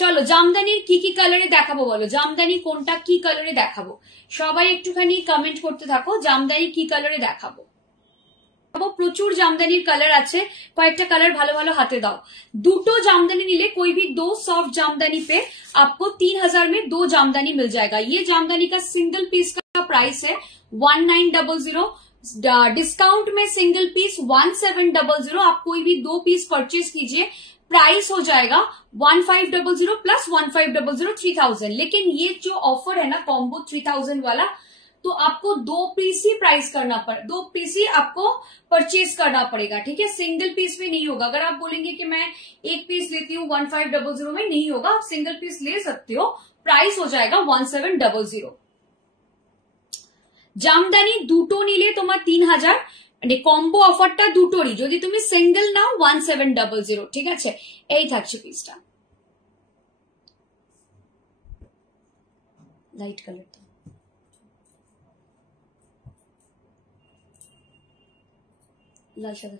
চলো জামদানির কি কালারে দেখাবো বলো, জামদানি কোনটা কি কালারে দেখাবো, সবাই একটুখানি কমেন্ট করতে থাকো জামদানি কি কালারে দেখাবো। প্রচুর জামদানির কালার আছে, কয়েকটা কালার ভালো ভালো হাতে दाओ। দুটো জামদাनी নিলে कोई भी दो सॉफ्ट जामदानी पे आपको 3000 में 2 जामदानी मिल जाएगा। ये जामदानी का सिंगल पीस का प्राइस है 1900, डिस्काउंट में सिंगल पीस 1700। आप कोई भी 2 पीस परचेज कीजिए, प्राइस हो जाएगा 1500 प्लस 1500 3000। लेकिन ये जो ऑफर है ना कॉम्बो 3000 वाला, तो आपको 2 पीस ही प्राइस करना पड़े, 2 पीस ही आपको परचेज करना पड़ेगा, ठीक है। सिंगल पीस में नहीं होगा। अगर आप बोलेंगे कि मैं 1 पीस लेती हूँ 1500 में, नहीं होगा। आप सिंगल पीस ले सकते हो, प्राइस हो जाएगा 1700। জামদানি দুটো নিলে তোমার 3000, মানে কম্বো অফারটা দুটোরই, যদি তুমি সিঙ্গেল নাও 1700, ঠিক আছে। এই থাকছে পিসটা, লাইট কালার, লাল সাদা,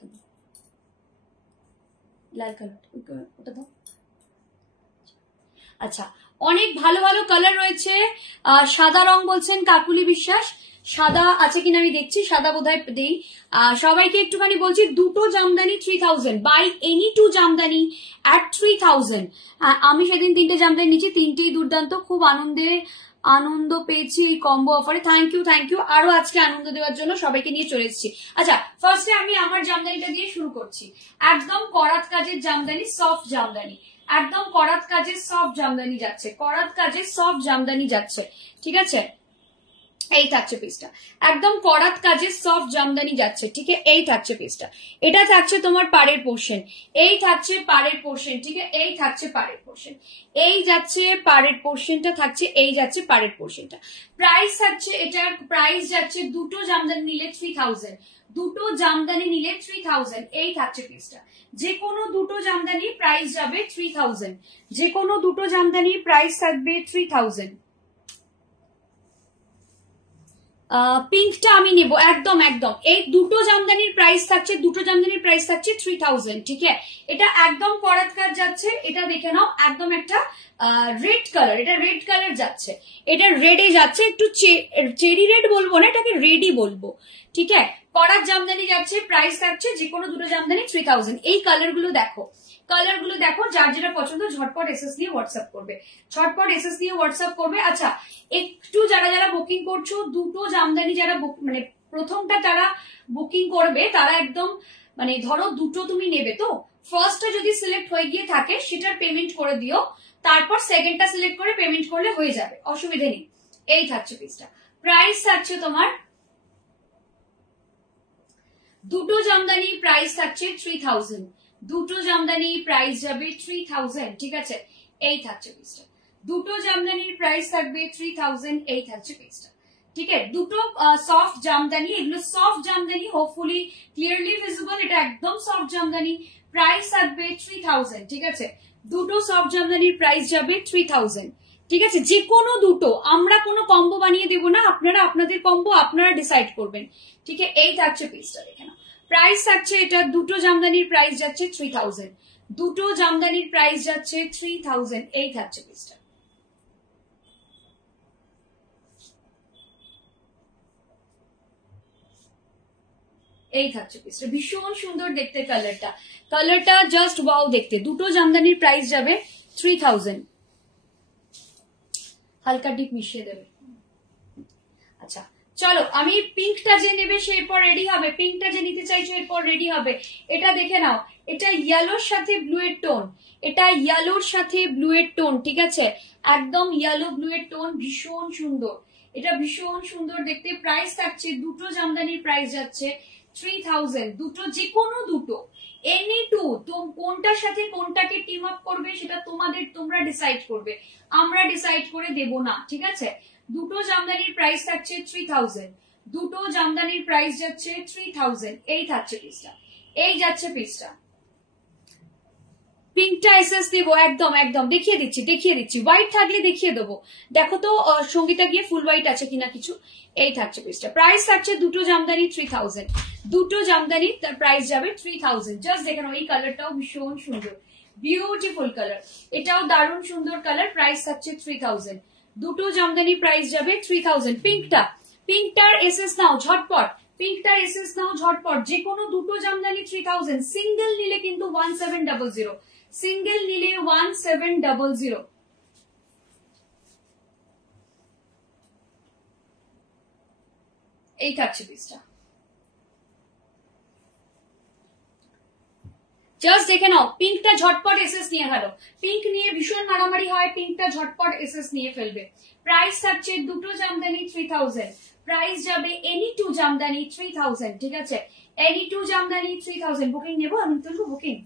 লাল কালার ওটা দাও। আচ্ছা, অনেক ভালো ভালো কালার রয়েছে। সাদা রং বলছেন কাকুলি বিশ্বাস, সাদা আছে কিনা আমি দেখছি, সাদা বোধহয় দেই। সবাইকে একটুখানি বলছি দুটো Jamdani 3000, buy any 2 Jamdani at 3000। আমি সেদিন 3টে জামদানি নিয়েছি, 3টেই দুর্দান্ত, খুব আনন্দ পেয়েছি এই কম্বো অফারে। থ্যাংক ইউ আরো আজকে আনন্দ দেওয়ার জন্য সবাইকে নিয়ে চলে এসেছি। আচ্ছা, ফার্স্টে আমি আমার জামদানিটা দিয়ে শুরু করছি। একদম করাত কাজের জামদানি, সফট জামদানি, একদম করাত কাজের সফট জামদানি যাচ্ছে, করাত কাজের সফট জামদানি যাচ্ছে, ঠিক আছে। এই থাকছে পিসটা, একদম করাত কাজের সফট জামদানি যাচ্ছে, ঠিক আছে। এই থাকছে পিসটা, এটা থাকছে তোমার পাড়ের পোর্শন, এই থাকছে পাড়ের পোর্শন, ঠিক আছে। এই থাকছে পাড়ের পোর্শন, এই যাচ্ছে পাড়ের পোর্শনটা থাকছে, এই যাচ্ছে পাড়ের পোর্শনটা। প্রাইস থাকছে, এটার প্রাইস যাচ্ছে দুটো জামদানি নিলে 3000, দুটো জামদানি নিলে 3000। এই থাকছে পিসটা, যে কোনো দুটো জামদানি প্রাইস যাবে 3000, যে কোনো দুটো জামদানি প্রাইস থাকবে 3000। পিঙ্কটা আমি নেব একদম, এই দুটো জামদানির প্রাইস থাকছে, দুটো জামদানির প্রাইস থাকছে 3000, ঠিক আছে। এটা একদম করাত কাজ যাচ্ছে, এটা দেখে নাও, একদম একটা রেড কালার, এটা রেড কালার যাচ্ছে, এটা রেডে যাচ্ছে, একটু চেরি রেড বলবো না, এটাকে রেডই বলবো, ঠিক আছে। করাত জামদানি যাচ্ছে, প্রাইস থাকছে যে কোনো দুটো জামদানি 3000। এই কালার গুলো দেখো, যার যেটা পছন্দ ঝটপট এসএস দিয়ে হোয়াটসঅ্যাপ করবে, ঝটপট এসএস দিয়ে হোয়াটসঅ্যাপ করবে। আচ্ছা, একটু যারা বুকিং করছো, দুটো জামদানি যারা মানে প্রথমটা যারা বুকিং করবে তারা একদম, মানে ধরো দুটো তুমি নেবে, তো ফার্স্টটা যদি সিলেক্ট হয়ে গিয়ে থাকে সেটার পেমেন্ট করে দিও, তারপর সেকেন্ডটা সিলেক্ট করে পেমেন্ট করলে হয়ে যাবে, অসুবিধা নেই। এই থাকছে পিসটা, প্রাইস থাকছে তোমার দুটো জামদানি প্রাইস থাকছে 3000, দুটো জামদানি প্রাইস যাবে 3000, ঠিক আছে। এই থাকছে পিসটা, দুটো জামদানির প্রাইস থাকবে 3000। এই থাকছে পিসটা, ঠিক আছে। দুটো সফট জামদানি, এগুলো soft Jamdani, hopefully clearly visible, এটা একদম সফট জামদানি, প্রাইস থাকবে 3000, ঠিক আছে। দুটো সফট জামদানির প্রাইস যাবে 3000, ঠিক আছে। যে কোনো দুটো, আমরা কোনো কম্বো বানিয়ে দেব না, আপনারা আপনাদের কম্বো আপনারা ডিসাইড করবেন, ঠিক আছে। এই থাকছে পিসটা, দেখে নাও, প্রাইস থাকছে, এটা দুটো জামদানির প্রাইস যাচ্ছে 3000, দুটো জামদানির প্রাইস যাচ্ছে 3000। এই থাকছে পিসটা, এই থাকছে পিসটা, ভীষণ সুন্দর দেখতে কালারটা জাস্ট ওয়াও দেখতে। দুটো জামদানির প্রাইস যাবে 3000, হালকা ডিপ মিশিয়ে দেবে। আচ্ছা চলো, আমি পিঙ্কটা যে নেবে সে এরপর রেডি হবে, পিঙ্কটা যে নিতে চাইছো এরপর রেডি হবে। এটা দেখে নাও, এটা ইয়েলোর সাথে ব্লু এর টোন, এটা ইয়েলোর সাথে ব্লু এর টোন, ঠিক আছে। একদম ইয়েলো ব্লু এর টোন, ভীষণ সুন্দর, এটা ভীষণ সুন্দর দেখতে। প্রাইস থাকছে, দুটো জামদানির প্রাইস যাচ্ছে 3000, দুটো, যে কোনো দুটো, এনি টু, কোনটার সাথে কোনটাকে টিম আপ করবে সেটা তোমরা ডিসাইড করবে, আমরা ডিসাইড করে দেব না, ঠিক আছে। দুটো জামদানির প্রাইস থাকছে 3000, দুটো জামদানির প্রাইস যাচ্ছে 3000। এই থাকছে পিসটা, এই যাচ্ছে পিসটা। পিঙ্কটা এসএস দেবো, একদম দেখিয়ে দিচ্ছি, হোয়াইট থাকলে দেখিয়ে দেবো। দেখো তো সঙ্গীতা গিয়ে ফুল হোয়াইট আছে কিনা কিছু। এই থাকছে পিসটা, প্রাইস থাকছে দুটো জামদানি 3000, দুটো জামদানি তার প্রাইস যাবে 3000। জাস্ট দেখে নাও, এই কালারটাও ভীষণ সুন্দর, বিউটিফুল কালার, এটাও দারুণ সুন্দর কালার, প্রাইস থাকছে 3000। দুটো জামদানি প্রাইস যাবে 3000। পিঙ্কটার এসএস নাও ঝটপট, পিঙ্কটার এসএস নাও ঝটপট, যে কোনো দুটো জামদানি 3000। সিঙ্গেল নিলে কিন্তু 1700, সিঙ্গেল নিলে 1700। এই থাকছে পিসটা, জাস্ট দেখে নাও। পিঙ্কটা ঝটপট এসএস নিয়ে ফেলো, পিঙ্ক নিয়ে ভীষণ মারামারি হয়, পিঙ্কটা ঝটপট এসএস নিয়ে ফেলবে। প্রাইস থাকছে দুটো জামদানি 3000, প্রাইস যাবে এনি টু জামদানি 3000, ঠিক আছে? Any two Jamdani 3000। বুকিং নেবো আমি, তুলবো বুকিং,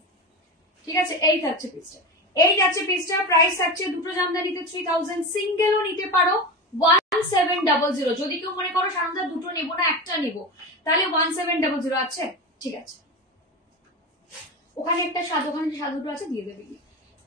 ঠিক আছে? এই থাকছে পিসটা, এই যাচ্ছে পিসটা, প্রাইস থাকছে দুটো জামদানিতে 3000। সিঙ্গেলও নিতে পারো 1700। যদি কেউ মনে করো সাধারণত দুটো নেবো না একটা নেবো, তাহলে 1700 আছে, ঠিক আছে? ওখানে একটা সাদা, ওখানে সাদা দুটো আছে, দিয়ে দেবে।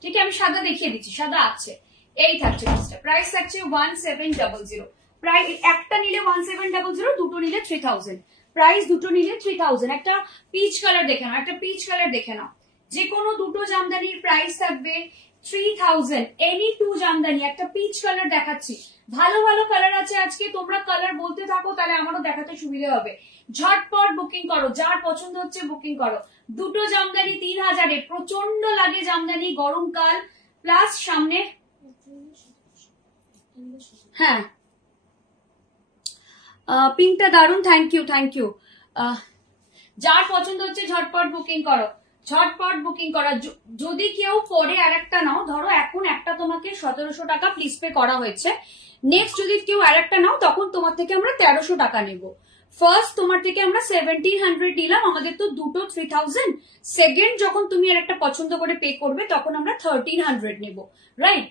ঠিক আছে, আমি সাদা দেখিয়ে দিচ্ছি, সাদা আছে। এই থাকছে পিসটা, প্রাইস থাকছে 1700। প্রাইস একটা নিলে 1700, দুটো নিলে 3000। প্রাইস দুটো নিলে 3000। একটা পিচ কালার দেখে নাও, একটা পিচ কালার দেখে নাও। যে কোনো দুটো জামদানির প্রাইস থাকবে 3000। এনি টু জামদানি, একটা পিচ কালার দেখাচ্ছি, ভালো ভালো কালার আছে আজকে। তোমরা কালার বলতে থাকো, তাহলে আমারও দেখাতে সুবিধা হবে। ঝটপট বুকিং করো, যার পছন্দ হচ্ছে বুকিং করো। দুটো জামদানি 3000-এ, প্রচন্ড লাগে জামদানি, গরমকাল প্লাস সামনে। হ্যাঁ, পিঙ্কটা দারুন, থ্যাংক ইউ, থ্যাংক ইউ। যার পছন্দ হচ্ছে ঝটপট বুকিং করো, ঝটপট বুকিং করা। যদি কেউ পরে আর একটা নাও, ধরো এখন একটা তোমাকে 1700 টাকা প্লিজ পে করা হয়েছে, নেক্সট যদি কেউ আর একটা নাও, তখন তোমার থেকে আমরা 1300 টাকা নেব। ফার্স্ট তোমার থেকে আমরা 1700 নিলাম, আমাদের তো দুটো 3000। সেকেন্ড যখন তুমি আর একটা পছন্দ করে পে করবে, তখন আমরা 1300 নেব, রাইট?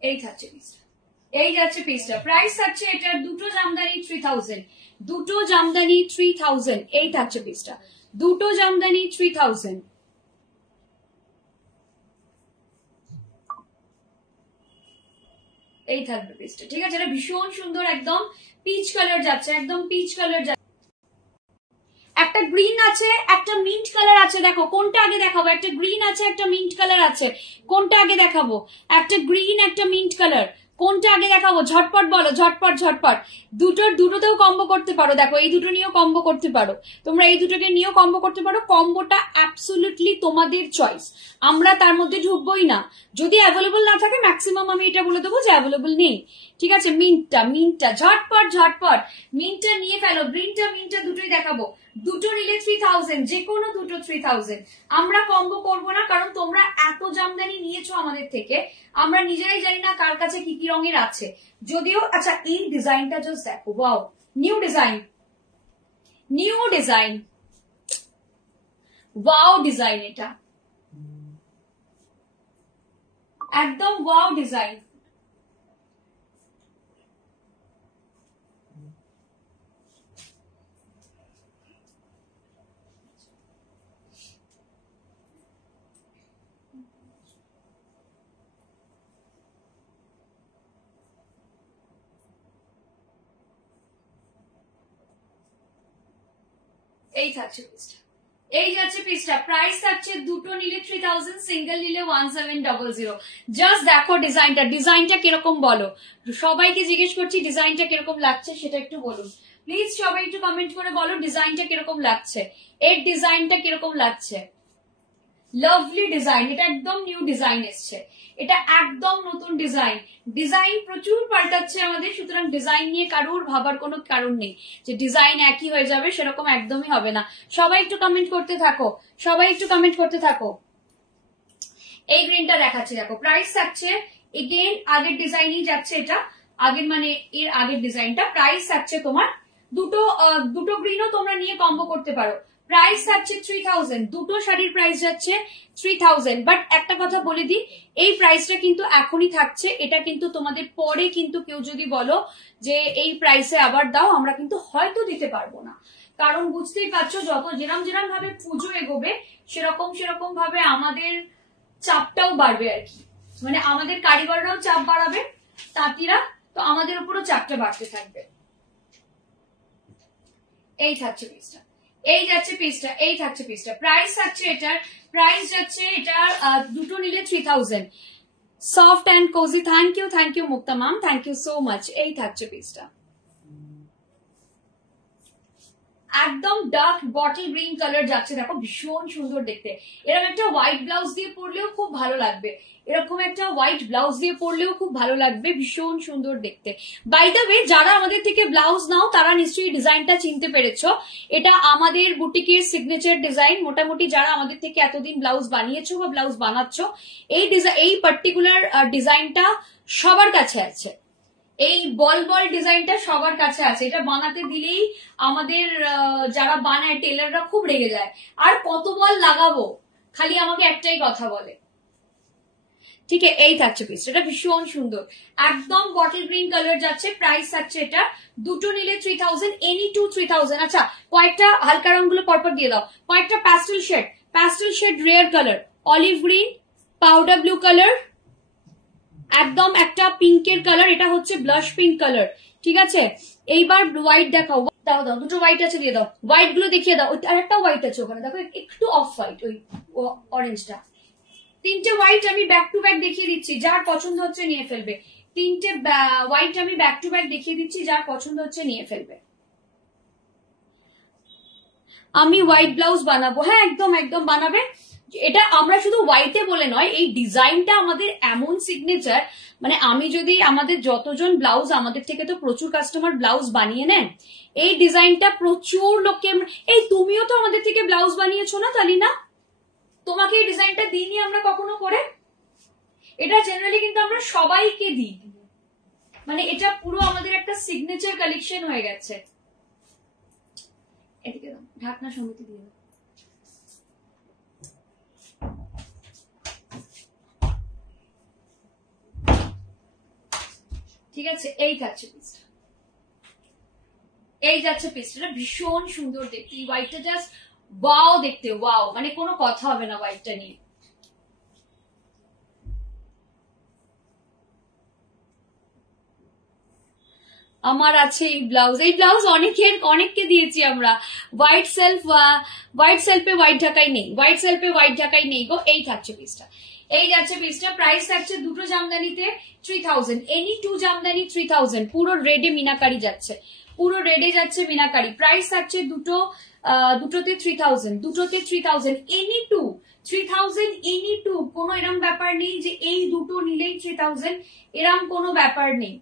এই থাকছে পিসটা, এই যাচ্ছে পিসটা, প্রাইস থাকছে এটা দুটো জামদানি 3000, দুটো জামদানি 3000। এই থাকছে পিসটা, দুটো জামদানি 3000। এই থাকবে পিসটা, ঠিক আছে? এটা ভীষণ সুন্দর, একদম পিচ কালার যাচ্ছে, একদম পিচ কালার যাচ্ছে। একটা গ্রিন আছে, একটা মিন্ট কালার আছে, দেখো কোনটা আগে দেখাবো? একটা গ্রিন আছে, একটা মিন্ট কালার আছে, কোনটা আগে দেখাবো? একটা গ্রিন, একটা মিন্ট কালার, কোনটা আগে দেখাবো? ঝটপট বলো, ঝটপট ঝটপট। দুটোতেও কম্বো করতে পারো, দেখো এই দুটো নিয়েও কম্বো করতে পারো, তোমরা এই দুটোকে নিয়েও কম্বো করতে পারো। কম্বোটা অ্যাবসলিউটলি তোমাদের চয়েস, আমরা তার মধ্যে ঢুকবোই না। যদি অ্যাভেলেবল না থাকে, ম্যাক্সিমাম আমি এটা বলে দেবো যে অ্যাভেলেবল নেই, ঠিক আছে? মিন্টটা ঝটপট ঝটপট মিন্টটা নিয়ে ফেলো, গ্রিনটা মিন্টটা দুটোই দেখাবো। দুটো নিলে 3000, যে কোনো দুটো 3000। আমরা কম্বো করবো না, কারণ তোমরা এত জামদানি নিয়েছো আমাদের থেকে, আমরা নিজেরাই জানি না কার কাছে কি কি রঙের আছে। যদিও আচ্ছা, এই ডিজাইনটা জাস্ট দেখো, wow, new design, new design, wow design, এটা একদম ওয়াও ডিজাইন। এই থাকছে পিসটা, এই যাচ্ছে পিসটা, প্রাইস থাকছে দুটো নিলে 3000, সিঙ্গেল নিলে 1700। জাস্ট দেখো ডিজাইনটা, ডিজাইনটা কিরকম বলো? সবাইকে জিজ্ঞেস করছি ডিজাইনটা কিরকম লাগছে সেটা একটু বলুন প্লিজ, সবাই একটু কমেন্ট করে বলো ডিজাইনটা কিরকম লাগছে, এর ডিজাইনটা কিরকম লাগছে। লাভলি ডিজাইন, এটা একদম নিউ ডিজাইন এসছে, এটা একদম নতুন ডিজাইন। ডিজাইন প্রচুর পাল্টাচ্ছে আমাদের, সুতরাং ডিজাইন নিয়ে কারুর ভাবার কোনো কারণ নেই যে ডিজাইন একই হয়ে যাবে, সেরকম একদমই হবে না। সবাই একটু কমেন্ট করতে থাকো, সবাই একটু কমেন্ট করতে থাকো। এই গ্রিনটা দেখাচ্ছি, দেখো প্রাইস থাকছে এগেন আগের ডিজাইনই যাচ্ছে, এটা আগের মানে এর আগের ডিজাইনটা। প্রাইস থাকছে তোমার দুটো গ্রিনও তোমরা নিয়ে কম্বো করতে পারো। প্রাইস থাকছে 3000, দুটো শাড়ির প্রাইস যাচ্ছে 3000। বাট একটা কথা বলে দিই, এই প্রাইসটা কিন্তু এখনই থাকছে, এটা কিন্তু তোমাদের পরে কিন্তু কেউ যদি বলো যে এই প্রাইসে আবার দাও, আমরা কিন্তু হয়তো দিতে পারবো না। কারণ বুঝতেই পারছো, যত যেরম যেরম ভাবে পুজো এগোবে, সেরকম ভাবে আমাদের চাপটাও বাড়বে আর কি, মানে আমাদের কারিগররাও চাপ বাড়াবে, তাঁতিরা, তো আমাদের উপরও চাপটা বাড়তে থাকবে। এই থাকছে পিসটা, এই যাচ্ছে পিসটা, এই থাকছে পিসটা, প্রাইস থাকছে এটার, প্রাইস যাচ্ছে এটার দুটো নিলে 3000। Soft and cozy, thank you Mukta ma'am, thank you so much. এই থাকছে পিসটা, একদম ডার্ক বটল গ্রিন কালার যাচ্ছে, দেখো ভীষণ সুন্দর দেখতে। এরকম একটা হোয়াইট ব্লাউজ দিয়ে পরলেও খুব ভালো লাগবে, এরকম একটা হোয়াইট ব্লাউজ দিয়ে পরলেও খুব ভালো লাগবে, ভীষণ সুন্দর দেখতে। বাই দ্য ওয়ে, যারা আমাদের থেকে ব্লাউজ নাও তারা নিশ্চয়ই ডিজাইনটা চিনতে পেরেছো, এটা আমাদের বুটিকের সিগনেচার ডিজাইন। মোটামুটি যারা আমাদের থেকে এতদিন ব্লাউজ বানিয়েছো বা ব্লাউজ বানাচ্ছ, এই পার্টিকুলার ডিজাইনটা সবার কাছে আছে, এই বল বল ডিজাইনটা সবার কাছে আছে। এটা বানাতে দিলেই আমাদের যারা বানায় টেলাররা খুব রেগে যায়, আর কত বল লাগাবো, খালি আমাকে একটাই কথা বলে। ঠিক আছে, এই থাকছে পিস, এটা ভীষণ সুন্দর, একদম বটল গ্রিন কালার যাচ্ছে। প্রাইস থাকছে এটা দুটো নিলে 3000, এনি টু 3000। আচ্ছা, কয়েকটা হালকা রঙগুলো পরপর দিয়ে দাও, কয়েকটা pastel shade rare colour, olive green, powder blue colour, একদম একটা পিঙ্কের কালার, এটা হচ্ছে ব্লাশ পিঙ্ক কালার। ঠিক আছে, এইবার হোয়াইট দেখাও, দাও দাও, দুটো হোয়াইট আছে দিয়ে দাও, হোয়াইট গুলো দেখিয়ে দাও। আর একটা হোয়াইট আছে ওখানে দেখো, একটু অফ হোয়াইট, ওই অরেঞ্জটা। তিনটে হোয়াইট আমি ব্যাক টু ব্যাক দেখিয়ে দিচ্ছি, যার পছন্দ হচ্ছে নিয়ে ফেলবে। তিনটে হোয়াইট আমি ব্যাক টু ব্যাক দেখিয়ে দিচ্ছি, যার পছন্দ হচ্ছে নিয়ে ফেলবে। আমি হোয়াইট ব্লাউজ বানাবো, হ্যাঁ একদম একদম বানাবে। এটা আমরা শুধু হোয়াইটে বলে নয়, এই ডিজাইনটা আমাদের এমন সিগনেচার, মানে আমি যদি আমাদের যতজন ব্লাউজ, আমাদের থেকে তো প্রচুর কাস্টমার ব্লাউজ বানিয়ে নেন, এই ডিজাইনটা প্রচুর লোককে, এই তুমিও তো আমাদের থেকে ব্লাউজ বানিয়েছো না তালিনা, তোমাকে এই ডিজাইনটা দিইনি আমরা কখনো করে? এটা জেনারেলি কিন্তু আমরা সবাইকে দিই, মানে এটা পুরো আমাদের একটা সিগনেচার কালেকশন হয়ে গেছে। এদিকে দাও, ঢাকনা সমিতি দিয়ে দাও। ঠিক আছে, এই যাচ্ছে পিসটা, এই যাচ্ছে পিসটা, ভীষণ সুন্দর দেখতে। এই হোয়াইটটা জাস্ট ওয়াও দেখতে, ওয়াও, মানে কোনো কথা হবে না হোয়াইটটা নিয়ে। আমার আছে এই ব্লাউজ, এই ব্লাউজ অনেককে দিয়েছি আমরা। হোয়াইট সেলফে হোয়াইট ঢাকাই নেই, হোয়াইট সেলফে হোয়াইট ঢাকাই নেই গো। এই থাকছে পিসটা, এই যাচ্ছে পিসটা, প্রাইস থাকছে দুটো জামদানিতে 3000, এনি টু জামদানি 3000। পুরো রেডে মিনাকারি যাচ্ছে, পুরো রেডে যাচ্ছে মিনাকারি। প্রাইস থাকছে দুটোতে 3000, দুটোতে 3000, এনি টু 3000, এনি টু। কোনো এরম ব্যাপার নেই যে এই দুটো নিলেই 3000, এরম কোনো ব্যাপার নেই।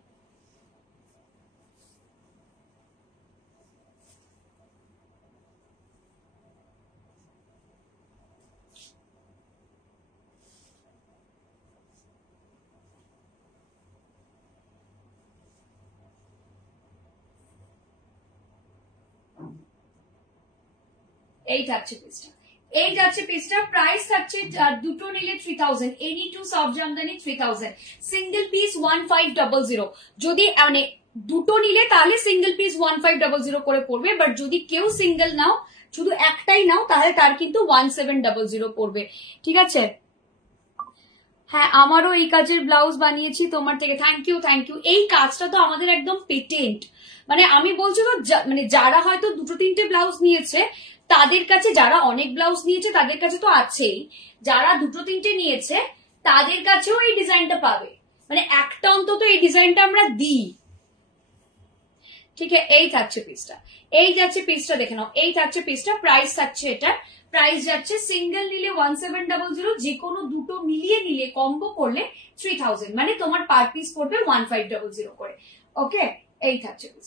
এই যাচ্ছে পিসটা, এই যাচ্ছে পিসটা, প্রাইস থাকছে দুটো নিলে 3000, any two soft Jamdani 3000, single piece 1500। যদি মানে দুটো নিলে তাহলে সিঙ্গেল পিস 1500 করে পড়বে, বাট যদি কেউ সিঙ্গেল নাও, শুধু একটাই নাও, তাহলে তার কিন্তু 1700 পড়বে। ঠিক আছে, হ্যাঁ আমারও এই কাজের ব্লাউজ বানিয়েছি তোমার থেকে, থ্যাংক ইউ। এই কাজটা তো আমাদের একদম পেটেন্ট, মানে আমি বলছি তো, মানে যারা হয়তো দুটো তিনটে ব্লাউজ নিয়েছে তাদের কাছে, যারা অনেক ব্লাউজ নিয়েছে তাদের কাছে তো আছেই, যারা দুটো তিনটে নিয়েছে তাদের কাছেও এই ডিজাইনটা পাবে, মানে একটা অন্তত এই ডিজাইনটা আমরা দিই। ঠিক আছে, এই থাকছে পিসটা, এই যাচ্ছে পিসটা, দেখে নাও, এই থাকছে পিসটা। প্রাইস থাকছে এটা, প্রাইস যাচ্ছে সিঙ্গেল নিলে 1700, যে কোনো দুটো মিলিয়ে নিলে কম্বো করলে 3000, মানে তোমার পার পিস পড়বে 1500 করে। ओके, यही था चीज।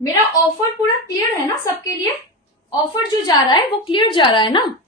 मेरा ऑफर पूरा क्लियर है ना सबके लिए? ऑफर जो जा रहा है वो क्लियर जा रहा है ना?